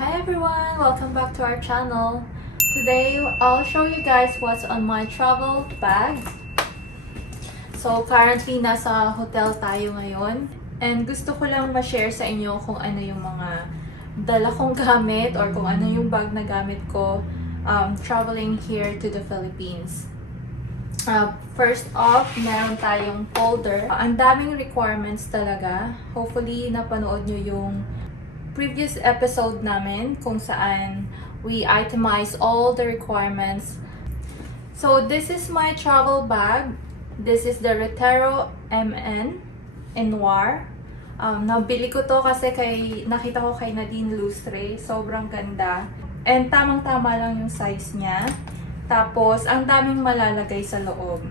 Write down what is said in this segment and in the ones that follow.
Hi everyone! Welcome back to our channel. Today, I'll show you guys what's on my travel bag. So, currently nasa hotel tayo ngayon. And gusto ko lang ma-share sa inyo kung ano yung mga dala kong gamit or kung ano yung bag na gamit ko traveling here to the Philippines. First off, meron tayong folder. Ang daming requirements talaga. Hopefully, napanood nyo yung previous episode namin kung saan we itemize all the requirements. So, this is my travel bag. This is the Retero MN in Noir. Nabili ko to kasi nakita ko kay Nadine Lustre. Sobrang ganda. And tamang-tama lang yung size niya. Tapos, ang daming malalagay sa loob.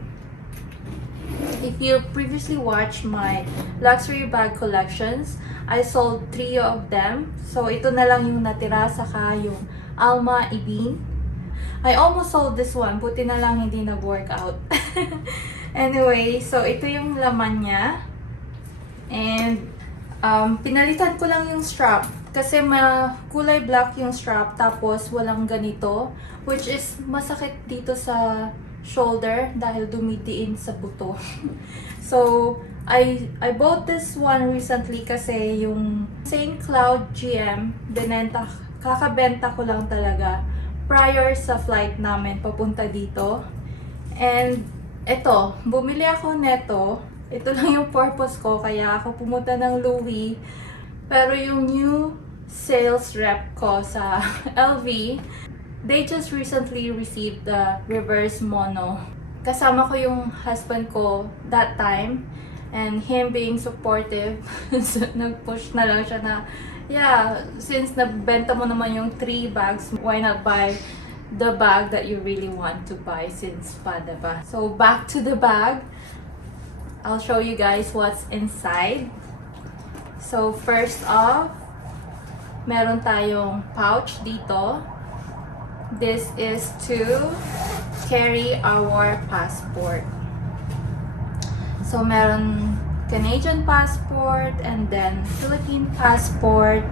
If you previously watched my luxury bag collections, I sold 3 of them. So, ito na lang yung natira, saka yung Alma Ibin. I almost sold this one, buti na lang hindi nag-work out. Anyway, so ito yung laman niya. And, pinalitan ko lang yung strap. Kasi kulay black yung strap, tapos walang ganito. Which is masakit dito sa shoulder dahil dumidiin sa buto. So, I bought this one recently kasi yung St. Cloud GM, kakabenta ko lang talaga prior sa flight namin papunta dito. And eto, bumili ako neto. Ito lang yung purpose ko, kaya ako pumunta ng Louis. Pero yung new sales rep ko sa LV, they just recently received the reverse mono. Kasama ko yung husband ko that time. And him being supportive, nag-push na lang siya na, yeah, since nabenta mo naman yung 3 bags, why not buy the bag that you really want to buy since pa, diba? So, back to the bag. I'll show you guys what's inside. So, first off, meron tayong pouch dito. This is to carry our passport. So, meron Canadian passport and then Philippine passport.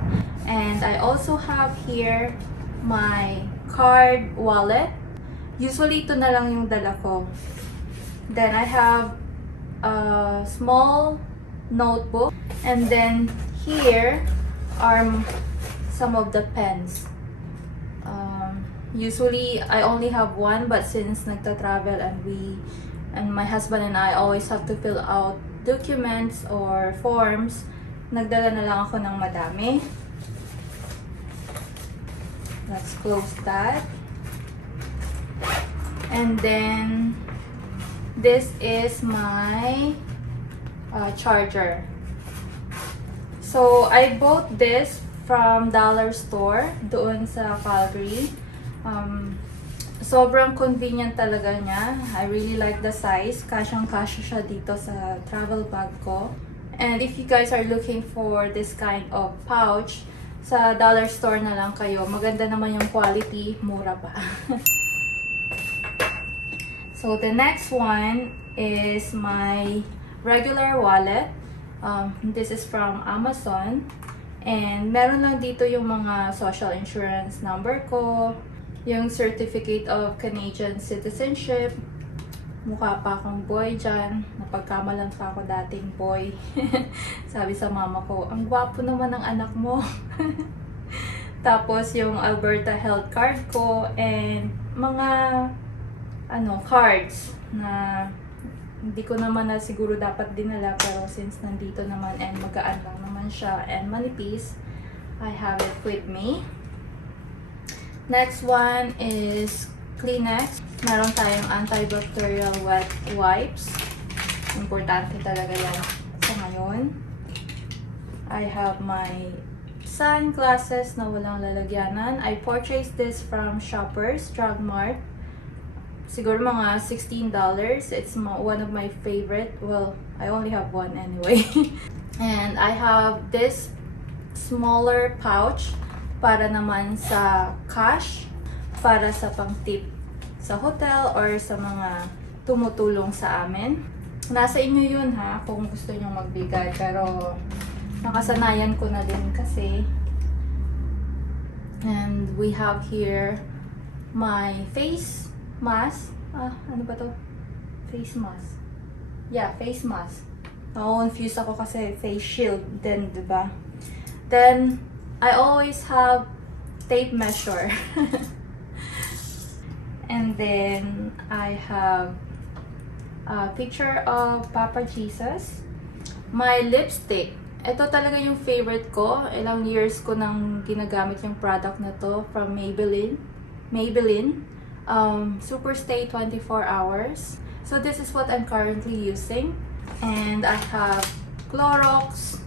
And I also have here my card wallet. Usually, ito na lang yung dala ko. Then, I have a small notebook. And then, here are some of the pens. Usually, I only have one, but since nagta-travel and my husband and I always have to fill out documents or forms, nagdala na lang ako ng madami. Let's close that. And then, this is my charger. So, I bought this from Dollar Store doon sa Calgary. Sobrang convenient talaga niya. I really like the size. Kasyang-kasya siya dito sa travel bag ko. And if you guys are looking for this kind of pouch, sa Dollar Store na lang kayo. Maganda naman yung quality, mura pa. So the next one is my regular wallet. This is from Amazon. And meron lang dito yung mga social insurance number ko, yung certificate of Canadian citizenship. Mukha pa akong boy dyan. Napagkamalan pa ako dating boy. Sabi sa mama ko, ang gwapo naman ng anak mo. Tapos yung Alberta health card ko and mga cards na hindi ko naman na siguro dapat dinala, pero since nandito naman and magaan lang naman siya and manipis, I have it with me. Next one is Kleenex. Meron tayong antibacterial wet wipes. Importante talaga yan sa ngayon. I have my sunglasses na walang lalagyanan. I purchased this from Shoppers Drug Mart. Siguro mga $16. It's one of my favorite. Well, I only have one anyway. And I have this smaller pouch para naman sa cash, para sa pang-tip sa hotel or sa mga tumutulong sa amin. Nasa inyo yun ha, kung gusto nyo magbigay. Pero nakasanayan ko na din kasi And we have here my face mask. Ano ba to? Face mask. Yeah, face mask. Na-confuse ako kasi face shield din, diba? Then, I always have tape measure. And then, I have a picture of Papa Jesus. My lipstick. Ito talaga yung favorite ko. Ilang years ko nang ginagamit yung product na to from Maybelline. Super Stay 24 Hours. So this is what I'm currently using. And I have Clorox.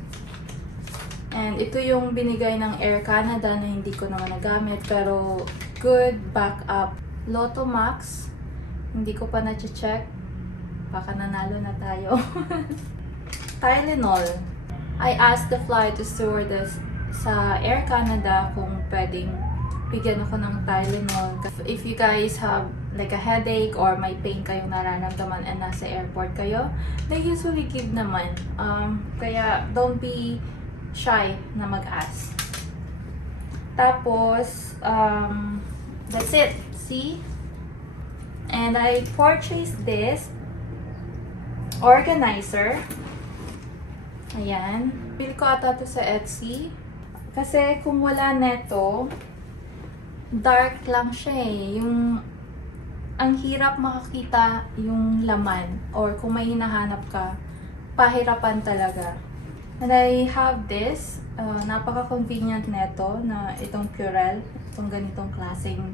And ito yung binigay ng Air Canada na hindi ko naman nagamit. Pero good backup. Lotto Max. Hindi ko pa na-check. Baka nanalo na tayo. Tylenol. I asked the flight stewardess sa Air Canada kung pwedeng bigyan ako ng Tylenol. If you guys have like a headache or may pain kayong nararamdaman and nasa airport kayo, they usually give naman. Kaya don't be shy na mag-ask. Tapos, that's it. See? And I purchased this organizer. Ayan. Pili ko ata to sa Etsy. Kasi kung wala neto, dark lang siya eh. Ang hirap makakita yung laman. Or kung may hinahanap ka, pahirapan talaga. And I have this. Napaka-convenient neto na itong Purell. Itong ganitong klaseng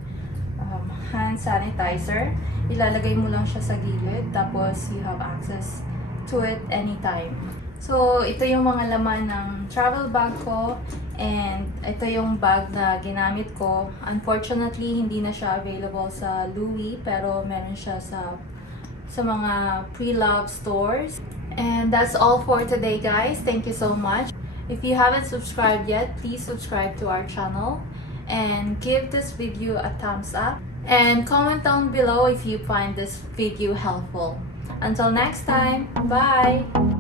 hand sanitizer. Ilalagay mo lang siya sa gilid. Tapos you have access to it anytime. So, ito yung mga laman ng travel bag ko. And ito yung bag na ginamit ko. Unfortunately, hindi na siya available sa Louis. Pero meron siya sa mga pre-loved stores. And that's all for today, guys. Thank you so much. If you haven't subscribed yet, please subscribe to our channel. And give this video a thumbs up. And comment down below if you find this video helpful. Until next time, bye!